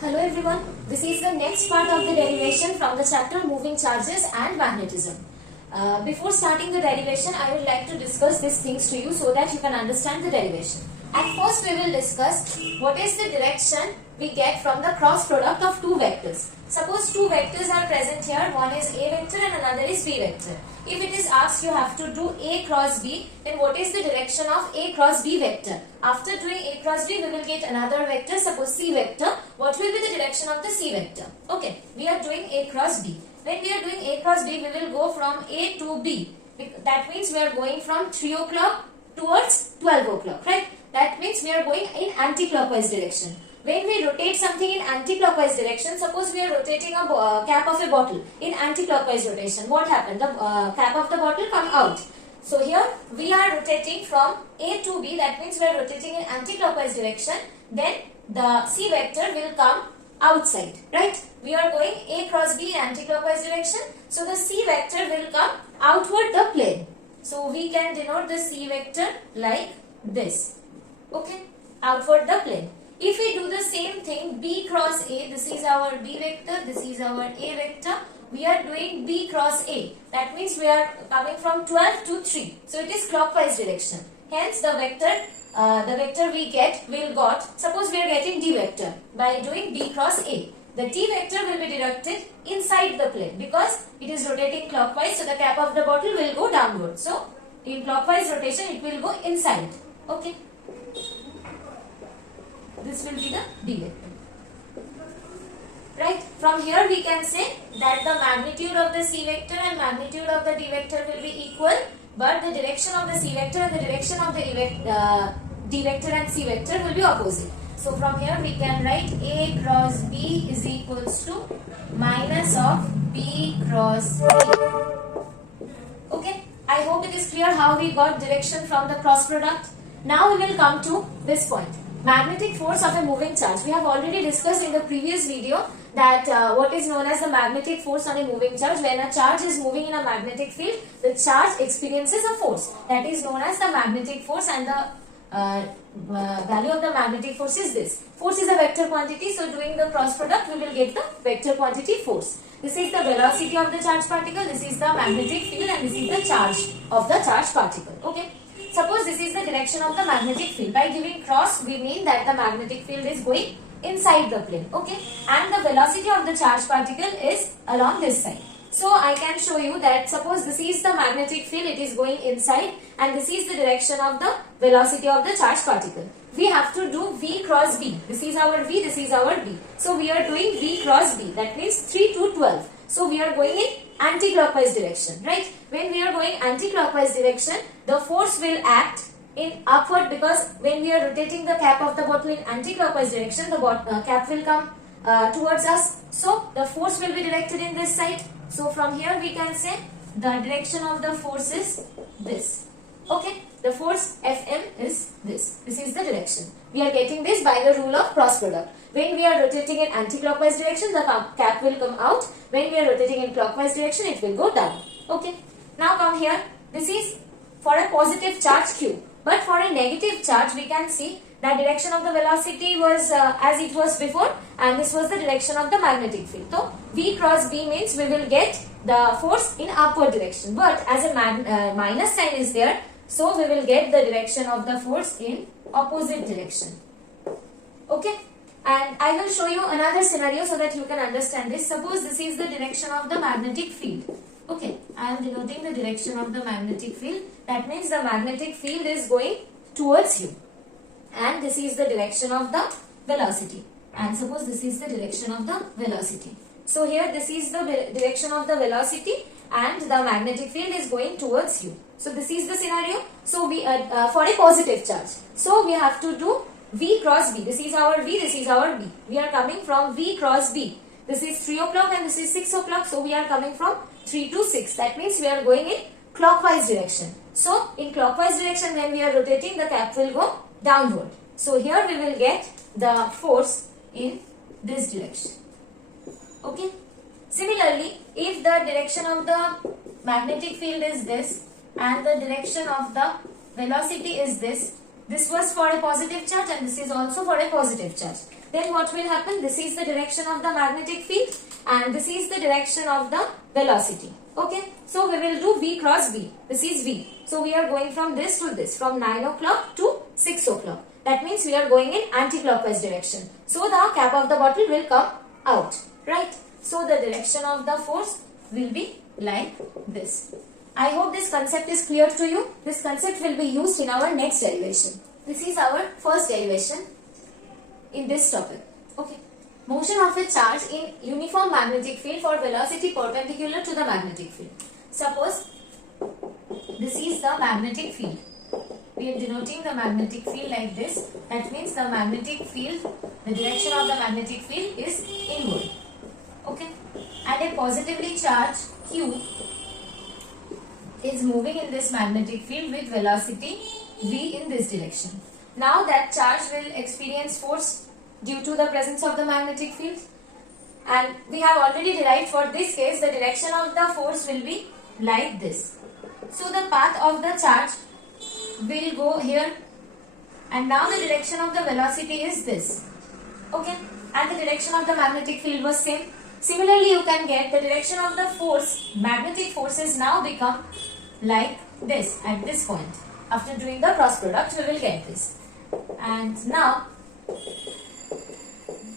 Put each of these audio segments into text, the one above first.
Hello everyone, this is the next part of the derivation from the chapter Moving Charges and Magnetism. Before starting the derivation, I would like to discuss these things to you so that you can understand the derivation. At first, we will discuss what is the direction we get from the cross product of two vectors. Suppose two vectors are present here, one is A vector and another is B vector. If it is asked you have to do A cross B, then what is the direction of A cross B vector? After doing A cross B, we will get another vector, suppose C vector. What will be the direction of the C vector? Okay, we are doing A cross B. When we are doing A cross B, we will go from A to B. That means we are going from 3 o'clock towards 12 o'clock, right? That means we are going in anti-clockwise direction. When we rotate something in anti-clockwise direction, suppose we are rotating a cap of a bottle in anti-clockwise rotation. What happened? The cap of the bottle come out. So here we are rotating from A to B. That means we are rotating in anti-clockwise direction. Then the C vector will come outside, right? We are going A cross B in anti-clockwise direction. So the C vector will come outward the plane. So we can denote the C vector like this. Okay, outward the plane. If we do the same thing, B cross A, this is our B vector, this is our A vector. We are doing B cross A. That means we are coming from 12 to 3. So it is clockwise direction. Hence the vector we get will got, suppose we are getting D vector by doing B cross A. The D vector will be directed inside the plane because it is rotating clockwise. So the cap of the bottle will go downward. So in clockwise rotation it will go inside. Okay. This will be the D vector. Right? From here we can say that the magnitude of the C vector and magnitude of the D vector will be equal, but the direction of the C vector and the direction of the D vector and C vector will be opposite. So from here we can write A cross B is equals to minus of B cross A. Okay? I hope it is clear how we got direction from the cross product. Now we will come to this point. Magnetic force of a moving charge. We have already discussed in the previous video that what is known as the magnetic force on a moving charge. When a charge is moving in a magnetic field, the charge experiences a force. That is known as the magnetic force, and the value of the magnetic force is this. Force is a vector quantity, so doing the cross product we will get the vector quantity force. This is the velocity of the charge particle, this is the magnetic field, and this is the charge of the charge particle. Okay. Suppose this is the direction of the magnetic field. By giving cross, we mean that the magnetic field is going inside the plane. Okay. And the velocity of the charge particle is along this side. So I can show you that suppose this is the magnetic field, it is going inside, and this is the direction of the velocity of the charge particle. We have to do V cross B. This is our V, this is our B. So we are doing V cross B. That means 3 to 12. So we are going in anti-clockwise direction, right? When we are going anti-clockwise direction, the force will act in upward, because when we are rotating the cap of the bottle in anti-clockwise direction, the cap will come towards us. So the force will be directed in this side. So from here we can say the direction of the force is this. Okay, the force Fm is this. This is the direction. We are getting this by the rule of cross product. When we are rotating in anti-clockwise direction, the cap will come out. When we are rotating in clockwise direction, it will go down. Okay. Now come here. This is for a positive charge Q. But for a negative charge, we can see the direction of the velocity was as it was before, and this was the direction of the magnetic field. So V cross B means we will get the force in upward direction. But as a minus sign is there, so we will get the direction of the force in opposite direction. Okay. And I will show you another scenario so that you can understand this. Suppose this is the direction of the magnetic field. Okay, I am denoting the direction of the magnetic field. That means the magnetic field is going towards you. And this is the direction of the velocity. And suppose this is the direction of the velocity. So here this is the direction of the velocity and the magnetic field is going towards you. So this is the scenario. So we for a positive charge. So we have to do V cross B. This is our V, this is our B. We are coming from V cross B. This is 3 o'clock and this is 6 o'clock. So we are coming from 3 to 6. That means we are going in clockwise direction. So in clockwise direction, when we are rotating, the cap will go downward. So here we will get the force in this direction. Okay. Similarly, if the direction of the magnetic field is this and the direction of the velocity is this, This was for a positive charge and this is also for a positive charge. then what will happen? This is the direction of the magnetic field and this is the direction of the velocity. Okay, so we will do V cross V. This is V. So we are going from this to this, from 9 o'clock to 6 o'clock. That means we are going in anti-clockwise direction. So the cap of the bottle will come out, right? So the direction of the force will be like this. I hope this concept is clear to you. This concept will be used in our next derivation. This is our first derivation in this topic. Okay. Motion of a charge in uniform magnetic field for velocity perpendicular to the magnetic field. Suppose this is the magnetic field. We are denoting the magnetic field like this. That means the magnetic field, the direction of the magnetic field is inward. Okay. And a positively charged Q is moving in this magnetic field with velocity V in this direction. Now that charge will experience force due to the presence of the magnetic field, and we have already derived for this case the direction of the force will be like this. So the path of the charge will go here, and now the direction of the velocity is this. Okay, and the direction of the magnetic field was same. Similarly, you can get the direction of the force, magnetic forces now become like this at this point. After doing the cross product, we will get this. And now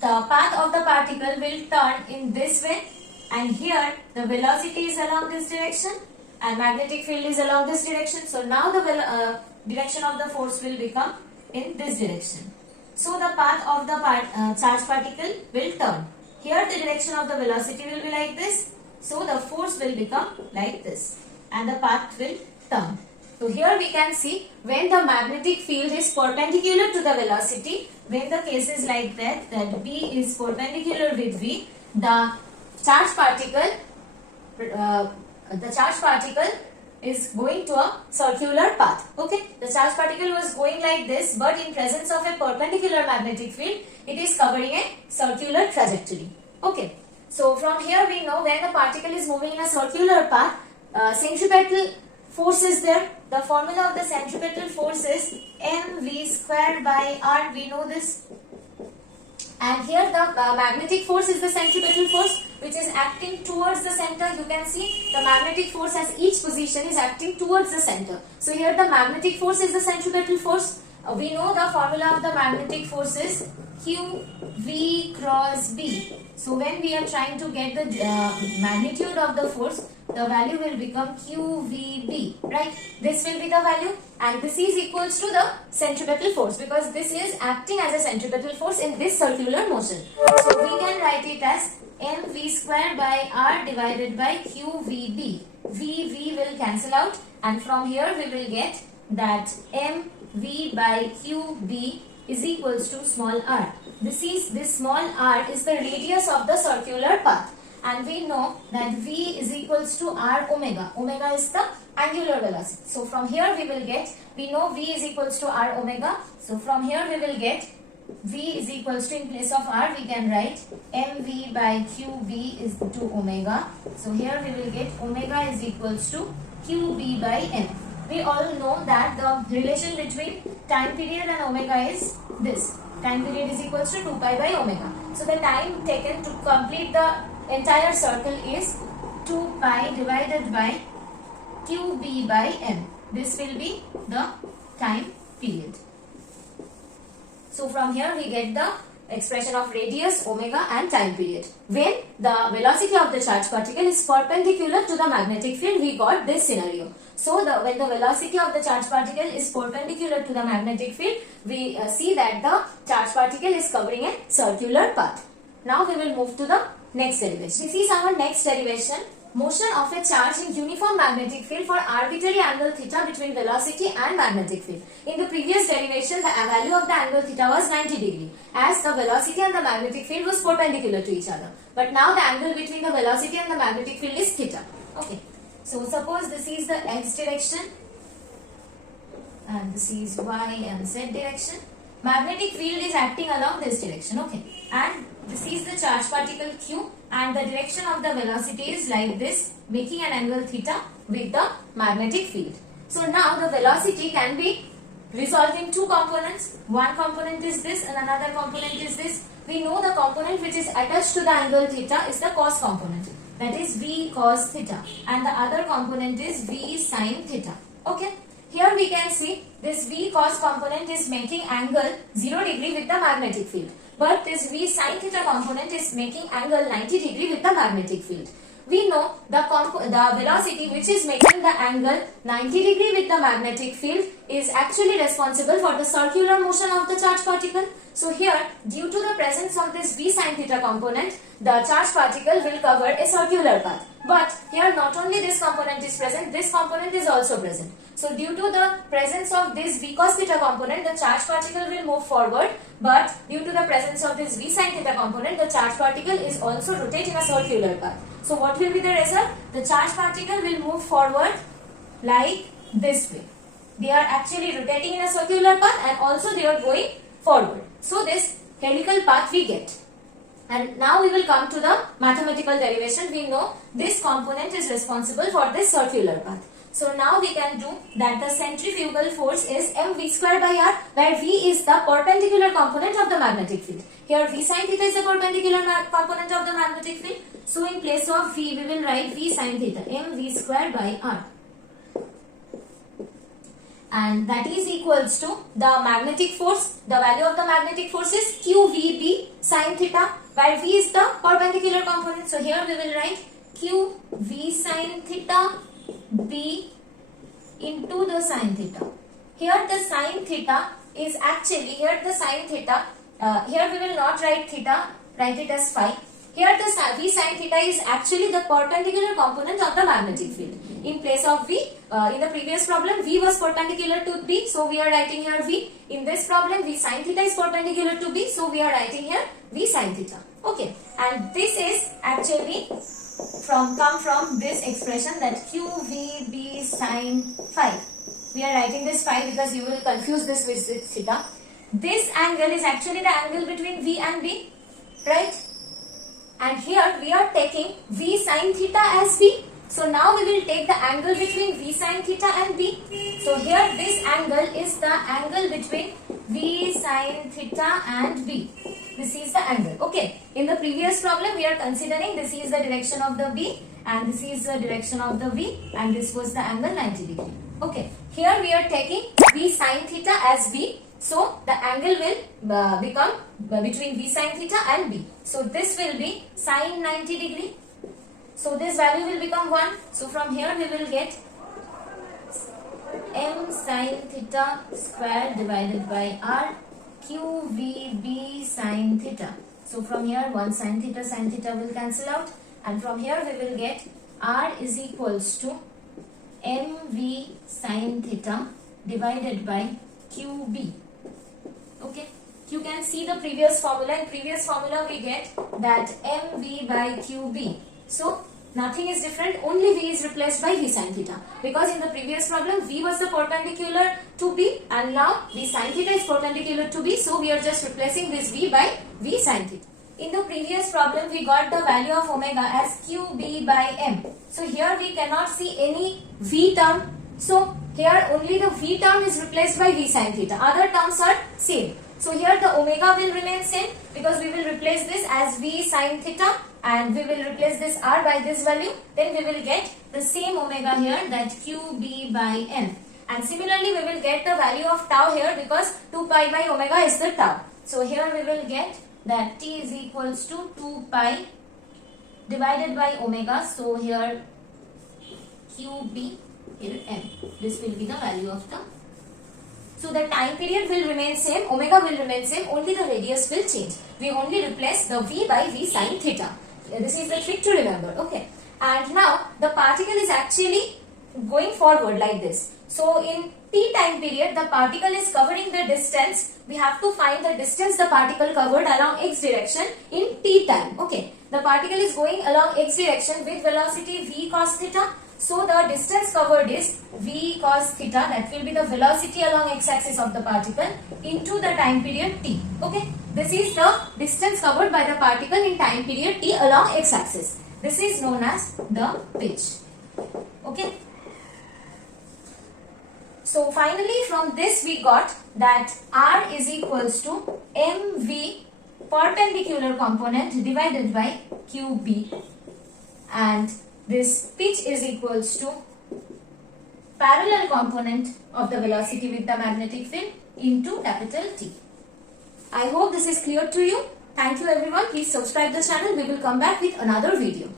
the path of the particle will turn in this way, and here the velocity is along this direction and magnetic field is along this direction. So now the direction of the force will become in this direction. So the path of the charged particle will turn. Here the direction of the velocity will be like this. So the force will become like this and the path will turn. So here we can see when the magnetic field is perpendicular to the velocity, when the case is like that B is perpendicular with V, the charged particle is going to a circular path. Okay, the charged particle was going like this, but in presence of a perpendicular magnetic field, it is covering a circular trajectory. Okay, so from here we know when the particle is moving in a circular path, centripetal force is there. The formula of the centripetal force is mv square by r. We know this. And here the magnetic force is the centripetal force which is acting towards the center. You can see the magnetic force as each position is acting towards the center. So here the magnetic force is the centripetal force. We know the formula of the magnetic force is Q V cross B. So when we are trying to get the magnitude of the force, the value will become QVB, right? This will be the value, and this is equals to the centripetal force because this is acting as a centripetal force in this circular motion. So we can write it as mv square by r divided by QVB. V will cancel out, and from here we will get that mv by QB is equals to small r. This small r is the radius of the circular path. And we know that V is equals to R omega. Omega is the angular velocity. So from here we know V is equals to R omega. So from here we will get V is equals to, in place of R we can write mv by QB is to omega. So here we will get omega is equals to QB by m. We all know that the relation between time period and omega is this. Time period is equals to 2 pi by omega. So the time taken to complete the entire circle is 2 pi divided by QB by m. This will be the time period. So from here we get the expression of radius, omega and time period. When the velocity of the charged particle is perpendicular to the magnetic field, we got this scenario. So when the velocity of the charged particle is perpendicular to the magnetic field, we see that the charged particle is covering a circular path. Now we will move to the next derivation. This is our next derivation. Motion of a charge in uniform magnetic field for arbitrary angle theta between velocity and magnetic field. In the previous derivation, the value of the angle theta was 90 degree as the velocity and the magnetic field was perpendicular to each other. But now the angle between the velocity and the magnetic field is theta. Okay. So suppose this is the x direction and this is y and z direction. Magnetic field is acting along this direction. Okay. And this is the charged particle Q, and the direction of the velocity is like this, making an angle theta with the magnetic field. So now the velocity can be resolved in two components. One component is this and another component is this. we know the component which is attached to the angle theta is the cos component. That is V cos theta. And the other component is V sin theta. Okay. Here we can see this V cos component is making angle 0 degree with the magnetic field. But this V sin theta component is making angle 90 degree with the magnetic field. We know the velocity which is making the angle 90 degree with the magnetic field is actually responsible for the circular motion of the charged particle. So here, due to the presence of this V sin theta component, the charged particle will cover a circular path. But here not only this component is present, this component is also present. So due to the presence of this V cos theta component, the charged particle will move forward. But due to the presence of this V sin theta component, the charged particle is also rotating a circular path. So what will be the result? The charged particle will move forward like this way. They are actually rotating in a circular path and also they are going forward. So this helical path we get. And now we will come to the mathematical derivation. We know this component is responsible for this circular path. So now we can do that the centrifugal force is mv square by r, where v is the perpendicular component of the magnetic field. Here v sin theta is the perpendicular component of the magnetic field. So in place of v, we will write v sin theta, mv square by r. And that is equals to the magnetic force. The value of the magnetic force is qvb sin theta, where v is the perpendicular component. So here we will write qv sin theta b into the sin theta. Here the sin theta is actually, here the sin theta, here we will not write theta, write it as phi. Here the v sin theta is actually the perpendicular component of the magnetic field. In place of v, in the previous problem v was perpendicular to b, so we are writing here v. In this problem v sin theta is perpendicular to b, so we are writing here v sin theta. Okay, and this is actually come from this expression, that qvb sin phi. We are writing this phi because you will confuse this with theta. This angle is actually the angle between v and b, right? And here we are taking v sin theta as b. So now we will take the angle between v sin theta and b. So here this angle is the angle between v sin theta and b. This is the angle. Okay. In the previous problem, we are considering this is the direction of the b and this is the direction of the v, and this was the angle 90 degree. Okay. Here we are taking v sin theta as b. So the angle will become between v sin theta and b. So this will be sin 90 degree. So this value will become 1. So from here we will get m sin theta square divided by r qvb sin theta. So from here 1 sin theta will cancel out, and from here we will get r is equals to mv sin theta divided by qb. Okay, you can see the previous formula. In previous formula we get that mv by qb. So nothing is different, only v is replaced by v sin theta, because in the previous problem v was the perpendicular to b and now v sin theta is perpendicular to b, so we are just replacing this v by v sin theta. In the previous problem we got the value of omega as qb by m. So here we cannot see any v term, so here only the v term is replaced by v sin theta, other terms are same. So here the omega will remain same because we will replace this as v sin theta and we will replace this r by this value. Then we will get the same omega here, that qb by m. And similarly we will get the value of tau here because 2 pi by omega is the tau. So here we will get that t is equals to 2 pi divided by omega. So here qb, here m. This will be the value of the. So the time period will remain same, omega will remain same, only the radius will change. We only replace the v by v sin theta. This is the trick to remember. Okay. And now the particle is actually going forward like this. So in t time period, the particle is covering the distance. We have to find the distance the particle covered along x direction in t time. Okay. The particle is going along x direction with velocity v cos theta. So the distance covered is v cos theta, that will be the velocity along x-axis of the particle, into the time period t. Okay, this is the distance covered by the particle in time period t along x-axis. This is known as the pitch. Okay. So finally from this we got that r is equals to mv perpendicular component divided by QB, and this pitch is equals to parallel component of the velocity with the magnetic field into capital T. I hope this is clear to you. Thank you everyone. Please subscribe the channel. We will come back with another video.